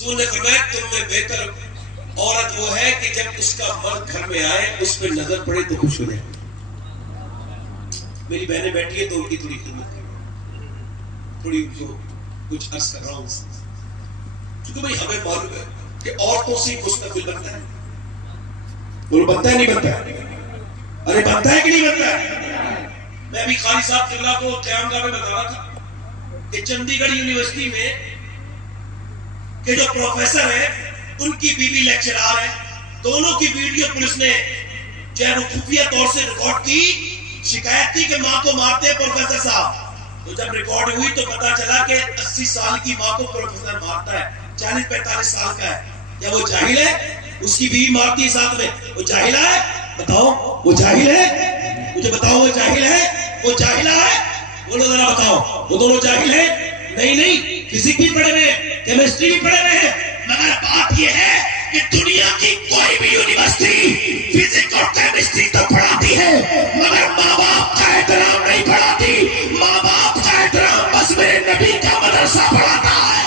رسول نے فرمایا تم میں بہتر عورت وہ ہے کہ جب اس کا مرد گھر میں آئے اس پہ نظر پڑے تو خوش ہو جائے. میری بہنیں بیٹھی ہے تو ان کی تھوڑی خدمت کرو, تھوڑی ان کو کچھ عرض کر رہا ہوں, کیونکہ بھائی ہمیں معلوم ہے کہ عورتوں سے مستقبل بنتا ہے. بولو بنتا ہے نہیں بنتا ہے؟ ارے بنتا ہے کہ نہیں بنتا ہے؟ میں بھی قاری صاحب قبلہ کو قیام گاہ میں بتا رہا تھا کہ چندی گڑھ یونیورسٹی میں کہ جو پروفیسر ہیں ان کی بیوی لیکچرار ہے, دونوں کی ویڈیو پولیس نے چاہے وہ خفیہ طور سے ریکارڈ کی, شکایت تھی کہ ماں کو مارتے ہیں پروفیسر صاحب. تو جب ریکارڈ ہوئی تو پتا چلا کہ 80 سال کی ماں کو پروفیسر مارتا ہے, 40-45 سال کا ہے. کیا وہ جاہل ہے؟ اس کی بیوی مارتی ہے ساتھ میں, وہ جاہل ہے؟ بتاؤ وہ جاہل ہے؟ مجھے بتاؤ وہ جاہل ہے؟ وہ جاہلہ ہے؟ بولو ذرا بتاؤ, وہ دونوں جاہل ہیں؟ نہیں, فزکس بھی پڑھے ہوئے ہیں, کیمسٹری بھی پڑھے ہوئے ہیں, مگر بات یہ ہے کہ دنیا کی کوئی بھی یونیورسٹی فزکس اور کیمسٹری تو پڑھاتی ہے مگر ماں باپ کا احترام نہیں پڑھاتی. ماں باپ کا احترام بس میرے نبی کا مدرسہ پڑھاتا ہے.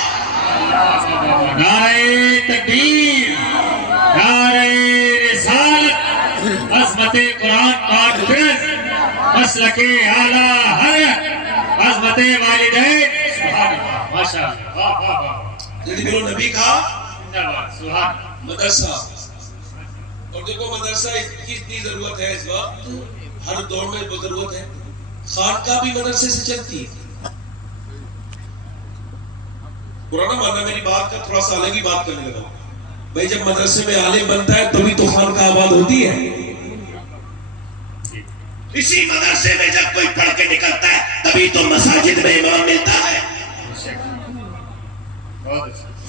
نعرہ تکبیر, نعرہ رسالت, عظمت قرآن کانفرنس, مسلک اعلیٰ حضرت, عظمت والدین. سبحان اللہ, ماشاءاللہ, واہ واہ واہ. جلدی بولو نبی کا سبحان مدرسہ. اور دیکھو مدرسہ کی اتنی ضرورت ہے اس وقت, ہر دور میں وہ ضرورت ہے. خانقاہ بھی مدرسے سے چلتی ہے. پرانا ماننا میری بات کا تھوڑا سا الگ ہی بات کرنے لگا بھائی, جب مدرسے میں عالم بنتا ہے تبھی تو خانقاہ آباد ہوتی ہے. اسی مدرسے میں جب کوئی پڑھ کے نکلتا ہے تبھی تو مساجد میں امام ملتا ہے.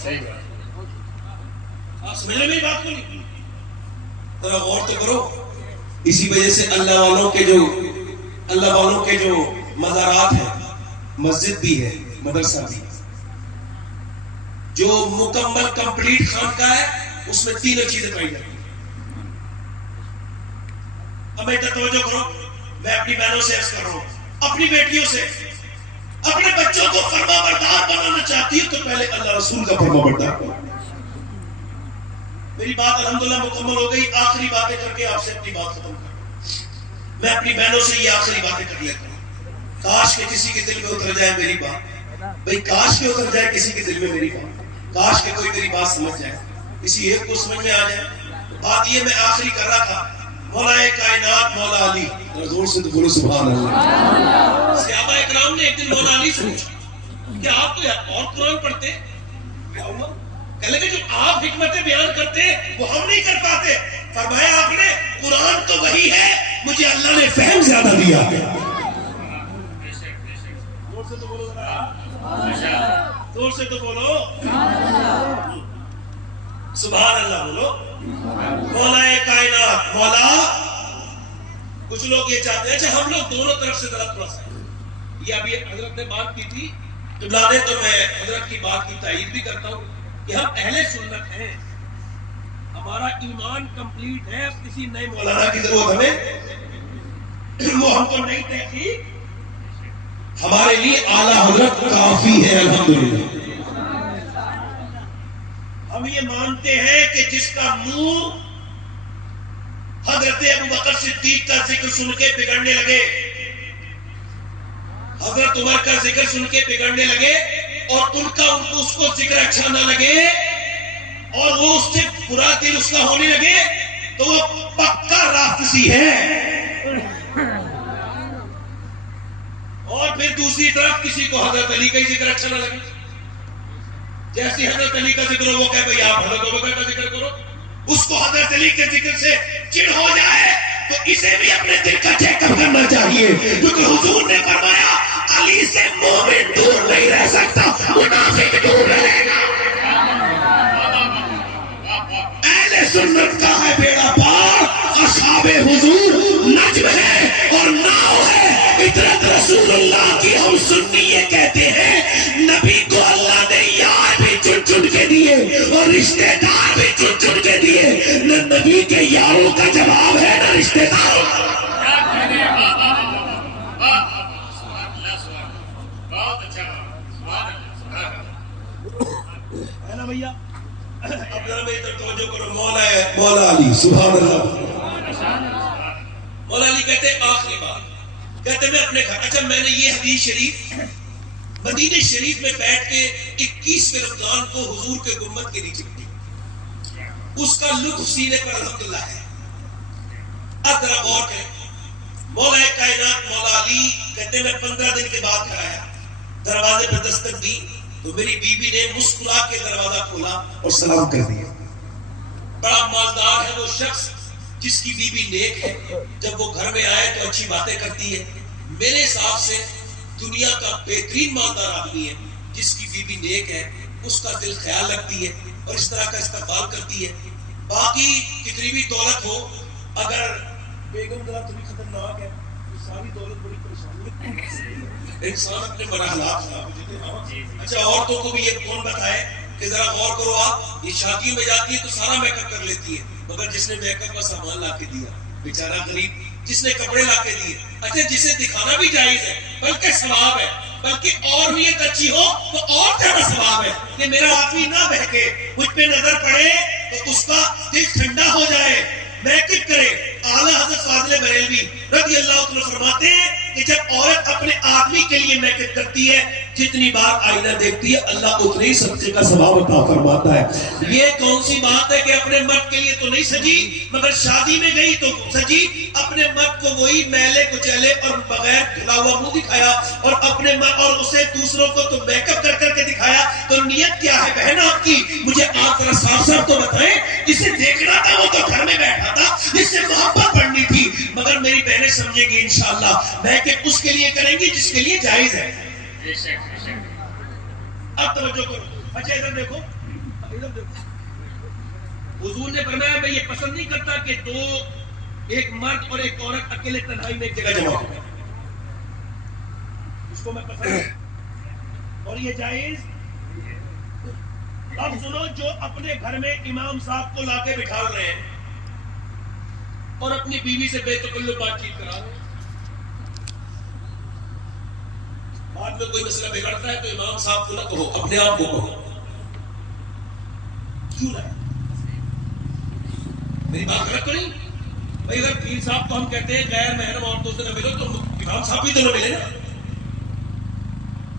صحیح بات. آپ سمجھ رہے میری بات کو نہیں؟ ذرا غور تو کرو. اسی وجہ سے اللہ والوں کے جو مزارات ہیں, مسجد بھی ہے, مدرسہ بھی ہے. جو مکمل کمپلیٹ خانقاہ ہے اس میں تینوں چیزیں پائی جاتی ہیں. اب بیٹا توجہ کرو, میں اپنی بہنوں سے عرض کر رہا ہوں, اپنی بیٹیوں سے, اپنے بچوں کو فرما بردار بنانا چاہتی ہے تو پہلے اللہ رسول کا فرما بردار بنو. میری بات الحمدللہ مکمل ہو گئی. آخری باتیں کر کے آپ سے اپنی بات ختم کروں. میں اپنی بہنوں سے یہ آخری باتیں کر لیتا ہوں. کاش کہ کسی کے دل میں اتر جائے میری بات, بھئی کاش کہ اتر جائے کسی کے دل میں میری بات, کاش کہ کوئی میری بات سمجھ جائے, کسی ایک کو سمجھ میں آ جائے. بات یہ میں آخری کر رہا تھا, مولا کائنات مولا علی, زور سے تو بولو سبحان اللہ. صحابہ اکرام نے ایک دن مولا علی سے پوچھا کہ آپ تو اور قرآن پڑھتے, کہنے کہ جو آپ حکمتیں بیان کرتے وہ ہم نہیں کر پاتے. فرمایا آپ نے قرآن تو وہی ہے, مجھے اللہ نے فہم زیادہ دیا. زور سے تو بولو, زور سے تو بولو سبحان اللہ بولو. مولا کائنات مولا, کچھ لوگ یہ چاہتے ہیں ہم لوگ دونوں طرف سے غلط تھوڑا سا, یہ ابھی حضرت نے بات کی تھی قبلہ نے, تو میں حضرت کی بات کی تائید بھی کرتا ہوں کہ ہم اہل سنت ہیں, ہمارا ایمان کمپلیٹ ہے. اب کسی نئے مولانا کی ضرورت ہمیں, وہ ہم کو نہیں دیکھی, ہمارے لیے اعلیٰ حضرت کافی ہے الحمدللہ. ہم یہ مانتے ہیں کہ جس کا منہ حضرت ابو بکر صدیق کا ذکر سن کے بگڑنے لگے, حضرت عمر کا ذکر سن کے بگڑنے لگے, اور ان کو اس کو ذکر اچھا نہ لگے اور وہ اس سے برا دل اس کا ہونے لگے, تو وہ پکا رافضی ہے. اور پھر دوسری طرف کسی کو حضرت علی کا ہی ذکر اچھا نہ لگے, جیسے حضرت علی کا ذکر ہو وہ کہے بھئی آپ حضرت ابوبکر کا ذکر کرو, اس کو حضرت علی کے ذکر سے چڑ ہو جائے تو اسے بھی اپنے دل کا چیک اپ کرنا چاہیے, کیونکہ حضور نے فرمایا علی سے مومن دور نہیں رہ سکتا, منافق دور رہے گا. اہل سنت کا ہے بیڑا پار, اصحاب حضور نجم ہے اور ناؤ ہے. اطرت رسول اللہ کی ہم سنی یہ کہتے ہیں نبی کو اللہ نے یار بھی چن چن کے دیے اور رشتہ دار بھی چن چن کے دیے, نہ نبی کے یاروں کا جواب ہے نہ رشتہ داروں کا. بہت اچھا, ہے نا بھیا. اب ذرا میری طرف توجہ کرو. مولا علی سبحان اللہ. مولا علی کہتے ہیں آخری بات، کہتے میں اپنے گھر، اچھا میں نے یہ حدیث شریف مدینہ شریف میں بیٹھ کے 21ویں رمضان کو حضور کے گنبد کے نیچے پڑھی، اس کا لطف سینے پر الحمدللہ ہے. اب ذرا غور کریں، مولا کائنات مولا علی کہتے میں 15 دن کے بعد گھر آیا، دروازے پر دستک دی تو میری بیوی نے مسکرا کے دروازہ کھولا اور سلام کر دیا. بڑا مالدار ہے وہ شخص جس کی بیوی نیک ہے، جب وہ گھر میں آئے تو اچھی باتیں کرتی ہے. میرے حساب سے دنیا کا بہترین مالدار آدمی ہے جس کی بیوی نیک ہے، اس کا دل خیال رکھتی ہے اور اس طرح کا استقبال کرتی ہے. باقی کتنی بھی دولت ہو، اگر بیگم ذرا تھوڑی خطرناک ہے تو ساری دولت بڑی پریشانی ہے، انسان اپنے مرحلات میں. اچھا عورتوں کو بھی یہ کون بتائے کہ ذرا غور کرو، آپ یہ شادیوں میں جاتی ہے تو سارا میک اپ کر لیتی ہے، مگر جس نے میک اپ کا سامان لا کے دیا بیچارہ غریب، جس نے کپڑے لا کے دیے، اچھا جسے دکھانا بھی جائز ہے بلکہ ثواب ہے، بلکہ اور نیت اچھی ہو تو اور زیادہ ثواب ہے کہ میرا آدمی نہ بہکے، مجھ پہ نظر پڑے تو اس کا دل ٹھنڈا ہو جائے، میک اپ کرے. اعلیٰ حضرت فاضل بریلوی رضی اللہ عنہ فرماتے ہیں کہ جب عورت اپنے آدمی کے لیے میک اپ کرتی ہے، جتنی بار آئینہ دیکھتی ہے اللہ اتنے ہی صدقے کا ثواب عطا فرماتا ہے. یہ کون سی بات ہے کہ اپنے مرد کے لیے تو نہیں سجی مگر شادی میں گئی تو سجی، اپنے مرد کو وہی میلے کچیلے اور بغیر دھلا ہوا منہ دکھایا، اور اپنے مرد اور اسے دوسروں کو تو میک اپ کر کر کے دکھایا. تو نیت کیا ہے بہن آپ کی؟ مجھے آپ ذرا صاف صاف تو بتائیں. جسے دیکھنا تھا وہ تو گھر میں بیٹھا تھا، جس سے محبت بڑھنی تھی، مگر میری بہنیں سمجھیں گی انشاءاللہ میک اپ اس کے لیے کریں گی جس کے لیے جائز ہے. اب توجہ کرو، اچھا ادھر دیکھو، ادھر دیکھو. حضور نے فرمایا میں یہ پسند نہیں کرتا کہ ایک مرد اور ایک عورت اکیلے تنہائی میں ایک جگہ جمع ہو، اس کو میں پسند، اور یہ جائز. اب سنو، جو اپنے گھر میں امام صاحب کو لا کے بٹھا رہے ہیں اور اپنی بیوی سے بے تکلف بات چیت کرا رہے ہیں، بعد میں کوئی مسئلہ بگڑتا ہے تو امام صاحب کو نہ کہو، اپنے آپ کو کہو. کیوں نہ؟ میری بات غلط تو نہیں بھائی؟ اگر پیر صاحب کو ہم کہتے ہیں غیر محرم عورتوں سے نہ ملو تو امام صاحب بھی تو نہ ملے نا.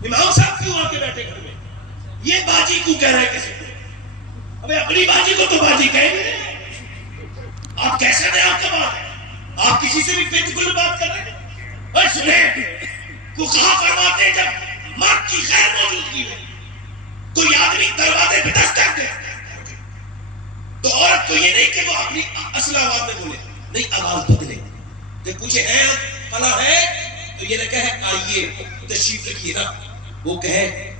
امام صاحب کیوں آ کے بیٹھے گھر میں؟ یہ باجی کیوں کہہ رہے ہیں کسی کو؟ ابھی اپنی باجی کو تو باجی کہیں گے. آپ کیسے دیں؟ آپ کا بات ہے، آپ کسی سے بھی بے تکلف بات کر رہے ہیں. اور سنیں، فقہا فرماتے ہیں جب مرد کی غیر موجودگی ہو تو یہ آدمی دروازے پہ دستک دے تو عورت کو یہ نہیں کہ وہ اپنی اصل آواز میں بولے، نہیں، آواز بدلے. جب پوچھے ہے فلاں ہے تو یہ نہ کہے آئیے تشریف رکھیے نا، وہ کہے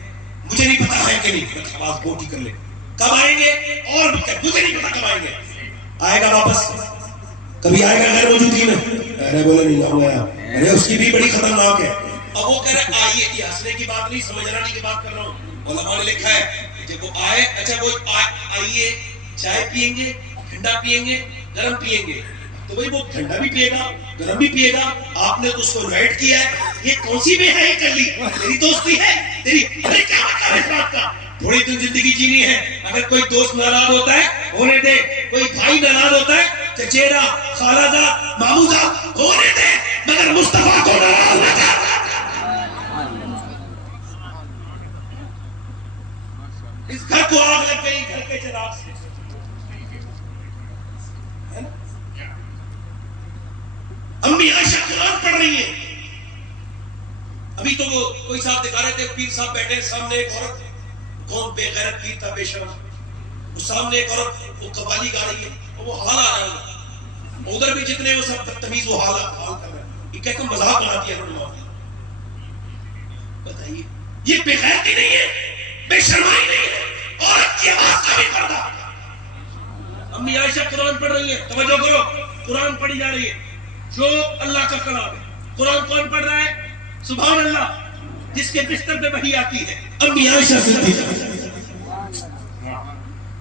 مجھے نہیں پتا ہے کہ نہیں، آواز بوٹی کر لے. کب آئیں گے؟ اور مجھے نہیں پتا کب آئیں گے. آئے گا واپس، کبھی آئے گا غیر موجودگی میں. ارے بولے نہیں آؤں، ارے اس کی بھی بڑی خطرناک ہے. اب وہ کہہ رہے آئیے، یہ ہنسنے کی بات نہیں، سمجھانے کی بات کر رہا ہوں. علماء نے لکھا ہے جب وہ آئے، اچھا وہ آئیے چائے پیئیں گے، ٹھنڈا پیئیں گے، گرم پیئیں گے، تو بھائی وہ ٹھنڈا بھی پیے گا گرم بھی پیے گا. آپ نے اس کو انوائٹ کیا ہے، یہ کون سی بے حیائی کر لی؟ تیری دوستی ہے تیری، ارے کیا مطلب ہے اس بات کا؟ تھوڑی دن زندگی جینی ہے. اگر کوئی دوست ناراض ہوتا ہے ہونے دے، کوئی بھائی ناراض ہوتا ہے، چچیرا، خالہ زاد، مامو زاد، ہونے دے، مگر مصطفیٰ کو ناراض نہ کر. اس گھر کو آگ لگ گئی گھر کے چراغ سے. امی عائشہ قرآن پڑھ رہی ہے. ابھی تو وہ کوئی صاحب دکھا رہے تھے، پیر صاحب بیٹھے سامنے ایک عورت، کون بے غیرت پیر تھا، بے شرم. وہ سامنے ایک عورت وہ قوالی گا رہی ہے، وہ حال آ رہا ہے. ادھر بھی جتنے وہ سب بدتمیز وہ حال کر رہے ہیں. یہ کہتے ہیں مذاق بنا دیا انہوں نے. بتائیے یہ بے غیرتی نہیں ہے، بے شرمائی نہیں ہے، عورت کی آواز کا بھی پردہ. امی عائشہ قرآن پڑھ رہی ہے، توجہ کرو، قرآن پڑھی جا رہی ہے جو اللہ کا کلام ہے. قرآن کون پڑھ رہا ہے؟ سبحان اللہ، جس کے بستر پہ وحی آتی ہے امی عائشہ صدیقہ.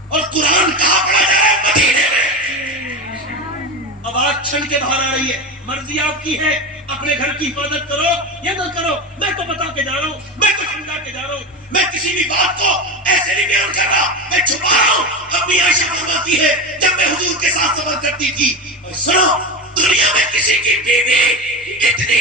اور قرآن کہاں پڑھا جا رہا ہے؟ مدینے میں. آواز چھن کے باہر آ رہی ہے. مرضی آپ کی ہے، اپنے گھر کی حفاظت کرو یا نہ کرو، میں تو بتا کے جا رہا ہوں، میں تو سمجھا کے جا رہا ہوں. میں کسی بھی بات کو ایسے نہیں بیان کر رہا، میں چھپا رہا ہوں. امی عائشہ فرماتی ہے جب میں حضور کے ساتھ سفر کرتی تھی، اور سنو، دنیا میں کسی کی بیوی اتنی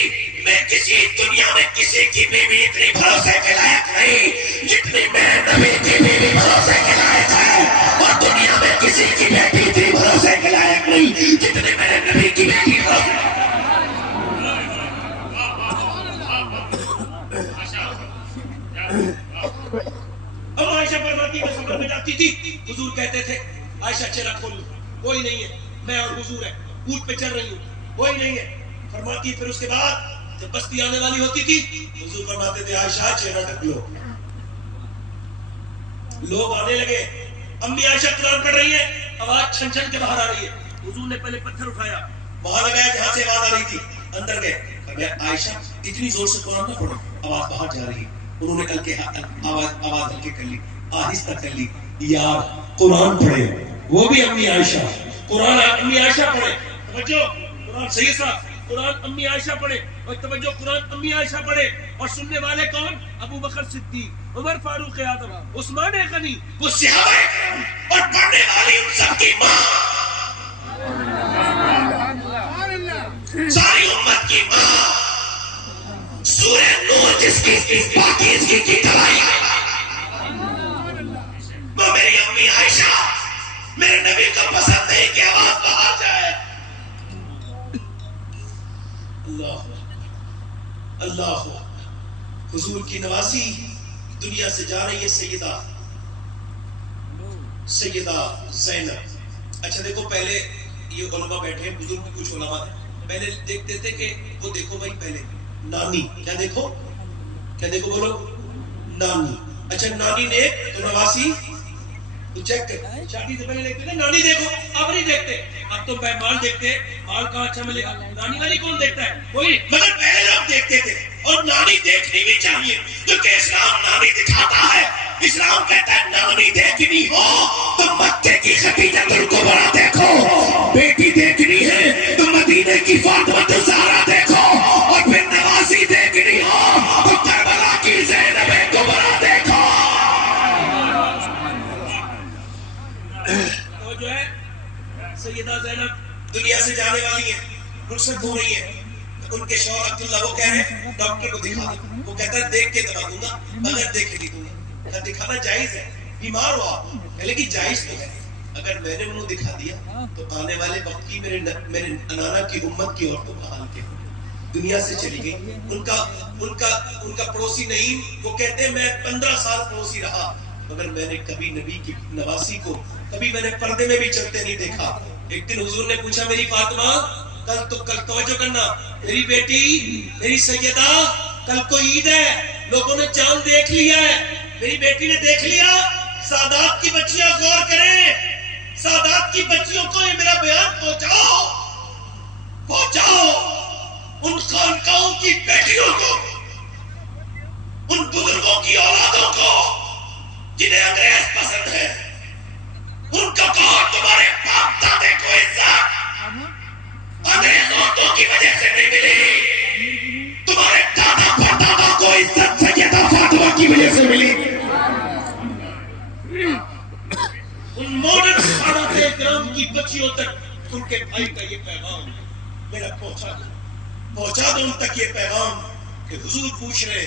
بھروسے کے لائق نہیں جتنی میں نبی کی بیوی بھروسے کے لائق ہے، اور دنیا میں کسی کی بیٹی اتنی بھروسے کے لائق نہیں جتنی میرے نبی کی بیٹی بھروسے۔ اب عائشہ فرماتی میں سفر میں جاتی تھی، حضور کہتے تھے عائشہ چہرہ کھول لو، کوئی نہیں ہے، میں اور حضور ہے، اونٹ پہ چل رہی ہوں، کوئی نہیں ہے۔ فرماتی پھر اس کے بعد جب بستی آنے والی ہوتی تھی، حضور فرماتے تھے عائشہ چہرہ ڈھک لو۔ لوگ آنے لگے، امی عائشہ قرآن پڑھ رہی ہے، آواز چھن چھن کے باہر آ رہی ہے۔ حضور نے پہلے پتھر اٹھایا، وہاں لگایا جہاں سے آواز آ رہی تھی، اندر گئے، عائشہ اتنی زور سے قرآن نہ پڑھو، آواز باہر جا رہی ہے۔ انہوں نے آواز ہلکے کر لی، آہستہ کر لی، یار قرآن پڑھے، وہ بھی امی عائشہ، قرآن امی عائشہ پڑھے، توجہ، قرآن صحیح صاحب، قرآن امی عائشہ پڑھے، اور توجہ قرآن امی عائشہ پڑھے، اور سننے والے کون؟ ابو بکر صدیق، عمر فاروق اعظم، عثمان غنی، وہ صحابہ کرام، اور پڑھنے والی ان سب کی ماں، ساری امت کی ماں، سورہ نور جس کی پاکیزگی کی دلائی، وہ میری امی عائشہ، میرے نبی کو پسند نہیں کہ آواز باہر جائے۔ اللہ حضور کی نواسی دنیا سے جا رہی ہے سیدہ زینب۔ اچھا دیکھو، پہلے یہ علماء بیٹھے ہیں، بزرگ کچھ علماء ہیں، پہلے دیکھتے تھے کہ وہ دیکھو بھائی، پہلے نانی، کیا دیکھو بولو، نانی۔ اچھا نانی نے تو نواسی چیک کر، شادی سے پہلے دیکھتے تھے نانی دیکھو، اب نہیں دیکھتے، اب تو مال دیکھتے، مال کہاں اچھا ملے گا، نانی والی کون دیکھتا ہے؟ کوئی، مگر پہلے لوگ دیکھتے تھے، اور نانی دیکھنی بھی چاہیے، کیونکہ اسلام نانی دکھاتا ہے۔ اسلام کہتا ہے نانی دیکھنی ہو تو مکے کی خدیجہ الکبریٰ دیکھو، بیٹی دیکھنی ہے تو مدینے کی فاطمہ الزہرا دیکھو، اور پھر نواسی دیکھنی ہو تو کربلا کی زینب کبریٰ دیکھو۔ تو جو ہے سیدہ زینب دنیا سے جانے والی ہے، رخصت ہو رہی ہے، ان کے شوہر عبداللہ وہ کہہ رہے ہیں ڈاکٹر کو دکھا دو، وہ کہتا ہے دیکھ کے دوا دوں گا، مگر دیکھ نہیں دوں گا۔ دکھانا جائز ہے، بیمار ہو آپ، لیکن جائز تو ہے، اگر میں نے انہوں دکھا دیا تو آنے والے وقت کی میرے انانا کی امت کی عورتوں کا حال کیا؟ دنیا سے چلی گئی۔ ان کا پڑوسی نہیں، وہ کہتے ہیں میں 15 سال پڑوسی رہا، مگر میں نے کبھی نبی کی نواسی کو کبھی میں نے پردے میں بھی چلتے نہیں دیکھا۔ ایک دن حضور نے پوچھا میری فاطمہ، کل توجہ کرنا، میری بیٹی، میری سیدہ، کل کو عید ہے، لوگوں نے چاند دیکھ لیا ہے، میری بیٹی نے دیکھ لیا، سادات کی بچیاں غور کریں، سادات کی بچیوں کو یہ میرا بیان پہنچاؤ، ان خانقاہوں کی بیٹیوں کو، ان بزرگوں کی اولادوں کو جنہیں انگریز پسند ہے، ان کو کہو تمہارے باپ دادے کو عزت انگریزوں کی وجہ سے نہیں ملی، تمہارے دادا پردادا کو عزت سیدہ فاطمہ کی وجہ سے ملی۔ ان ماڈرن صحابہ کرام کی بچیوں تک ان کے بھائی کا یہ پیغام میرا پہنچا دو ان تک یہ پیغام کہ حضور پوچھ رہے